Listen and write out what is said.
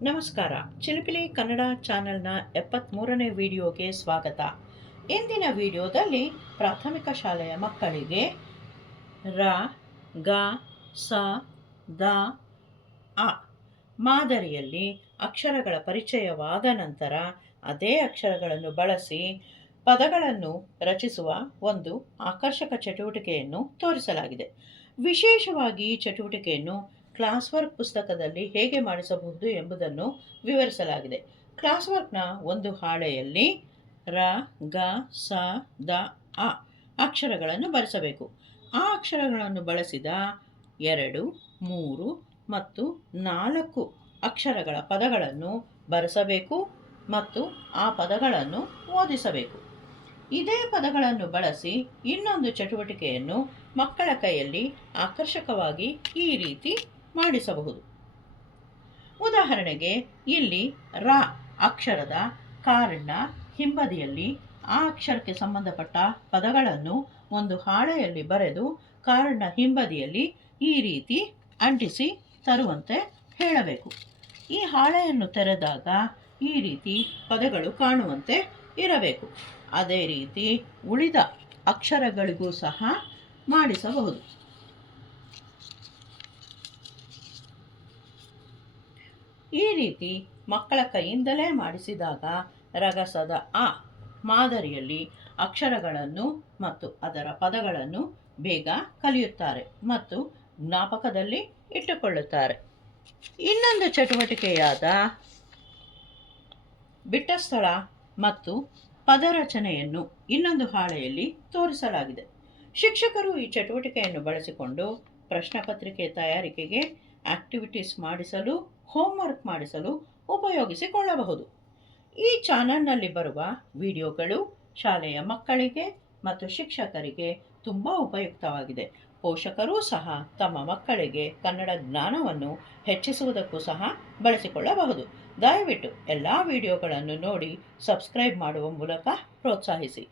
ನಮಸ್ಕಾರ. ಚಿಲಿಪಿಲಿ ಕನ್ನಡ ಚಾನೆಲ್ನ 73ನೇ ವಿಡಿಯೋಗೆ ಸ್ವಾಗತ. ಇಂದಿನ ವಿಡಿಯೋದಲ್ಲಿ ಪ್ರಾಥಮಿಕ ಶಾಲೆಯ ಮಕ್ಕಳಿಗೆ ರ, ಗ, ಸ, ದ, ಅ ಮಾದರಿಯಲ್ಲಿ ಅಕ್ಷರಗಳ ಪರಿಚಯವಾದ ನಂತರ ಅದೇ ಅಕ್ಷರಗಳನ್ನು ಬಳಸಿ ಪದಗಳನ್ನು ರಚಿಸುವ ಒಂದು ಆಕರ್ಷಕ ಚಟುವಟಿಕೆಯನ್ನು ತೋರಿಸಲಾಗಿದೆ. ವಿಶೇಷವಾಗಿ ಈ ಚಟುವಟಿಕೆಯನ್ನು ಕ್ಲಾಸ್ ವರ್ಕ್ ಪುಸ್ತಕದಲ್ಲಿ ಹೇಗೆ ಮಾಡಿಸಬಹುದು ಎಂಬುದನ್ನು ವಿವರಿಸಲಾಗಿದೆ. ಕ್ಲಾಸ್ ವರ್ಕ್ನ ಒಂದು ಹಾಳೆಯಲ್ಲಿ ರ, ಗ, ಸ, ದ, ಅ ಅಕ್ಷರಗಳನ್ನು ಬರೆಸಬೇಕು. ಆ ಅಕ್ಷರಗಳನ್ನು ಬಳಸಿದ 2, 3 ಮತ್ತು 4 ಅಕ್ಷರಗಳ ಪದಗಳನ್ನು ಬರೆಸಬೇಕು ಮತ್ತು ಆ ಪದಗಳನ್ನು ಓದಿಸಬೇಕು. ಇದೇ ಪದಗಳನ್ನು ಬಳಸಿ ಇನ್ನೊಂದು ಚಟುವಟಿಕೆಯನ್ನು ಮಕ್ಕಳ ಕೈಯಲ್ಲಿ ಆಕರ್ಷಕವಾಗಿ ಈ ರೀತಿ ಮಾಡಿಸಬಹುದು. ಉದಾಹರಣೆಗೆ ಇಲ್ಲಿ ರ ಅಕ್ಷರದ ಕಾರಣ ಹಿಂಬದಿಯಲ್ಲಿ ಆ ಅಕ್ಷರಕ್ಕೆ ಸಂಬಂಧಪಟ್ಟ ಪದಗಳನ್ನು ಒಂದು ಹಾಳೆಯಲ್ಲಿ ಬರೆದು ಕಾರಣ ಹಿಂಬದಿಯಲ್ಲಿ ಈ ರೀತಿ ಅಂಟಿಸಿ ತರುವಂತೆ ಹೇಳಬೇಕು. ಈ ಹಾಳೆಯನ್ನು ತೆರೆದಾಗ ಈ ರೀತಿ ಪದಗಳು ಕಾಣುವಂತೆ ಇರಬೇಕು. ಅದೇ ರೀತಿ ಉಳಿದ ಅಕ್ಷರಗಳಿಗೂ ಸಹ ಮಾಡಿಸಬಹುದು. ಈ ರೀತಿ ಮಕ್ಕಳ ಕೈಯಿಂದಲೇ ಮಾಡಿಸಿದಾಗ ರಗಸದ ಅ ಮಾದರಿಯಲ್ಲಿ ಅಕ್ಷರಗಳನ್ನು ಮತ್ತು ಅದರ ಪದಗಳನ್ನು ಬೇಗ ಕಲಿಯುತ್ತಾರೆ ಮತ್ತು ಜ್ಞಾಪಕದಲ್ಲಿ ಇಟ್ಟುಕೊಳ್ಳುತ್ತಾರೆ. ಇನ್ನೊಂದು ಚಟುವಟಿಕೆಯಾದ ಬಿಟ್ಟ ಸ್ಥಳ ಮತ್ತು ಪದರಚನೆಯನ್ನು ಇನ್ನೊಂದು ಹಾಳೆಯಲ್ಲಿ ತೋರಿಸಲಾಗಿದೆ. ಶಿಕ್ಷಕರು ಈ ಚಟುವಟಿಕೆಯನ್ನು ಬಳಸಿಕೊಂಡು ಪ್ರಶ್ನೆ ಪತ್ರಿಕೆ ತಯಾರಿಕೆಗೆ, ಆಕ್ಟಿವಿಟೀಸ್ ಮಾಡಿಸಲು, ಹೋಮ್ವರ್ಕ್ ಮಾಡಿಸಲು ಉಪಯೋಗಿಸಿಕೊಳ್ಳಬಹುದು. ಈ ಚಾನಲ್ನಲ್ಲಿ ಬರುವ ವಿಡಿಯೋಗಳು ಶಾಲೆಯ ಮಕ್ಕಳಿಗೆ ಮತ್ತು ಶಿಕ್ಷಕರಿಗೆ ತುಂಬ ಉಪಯುಕ್ತವಾಗಿದೆ. ಪೋಷಕರೂ ಸಹ ತಮ್ಮ ಮಕ್ಕಳಿಗೆ ಕನ್ನಡ ಜ್ಞಾನವನ್ನು ಹೆಚ್ಚಿಸುವುದಕ್ಕೂ ಸಹ ಬಳಸಿಕೊಳ್ಳಬಹುದು. ದಯವಿಟ್ಟು ಎಲ್ಲ ವಿಡಿಯೋಗಳನ್ನು ನೋಡಿ ಸಬ್ಸ್ಕ್ರೈಬ್ ಮಾಡುವ ಮೂಲಕ ಪ್ರೋತ್ಸಾಹಿಸಿ.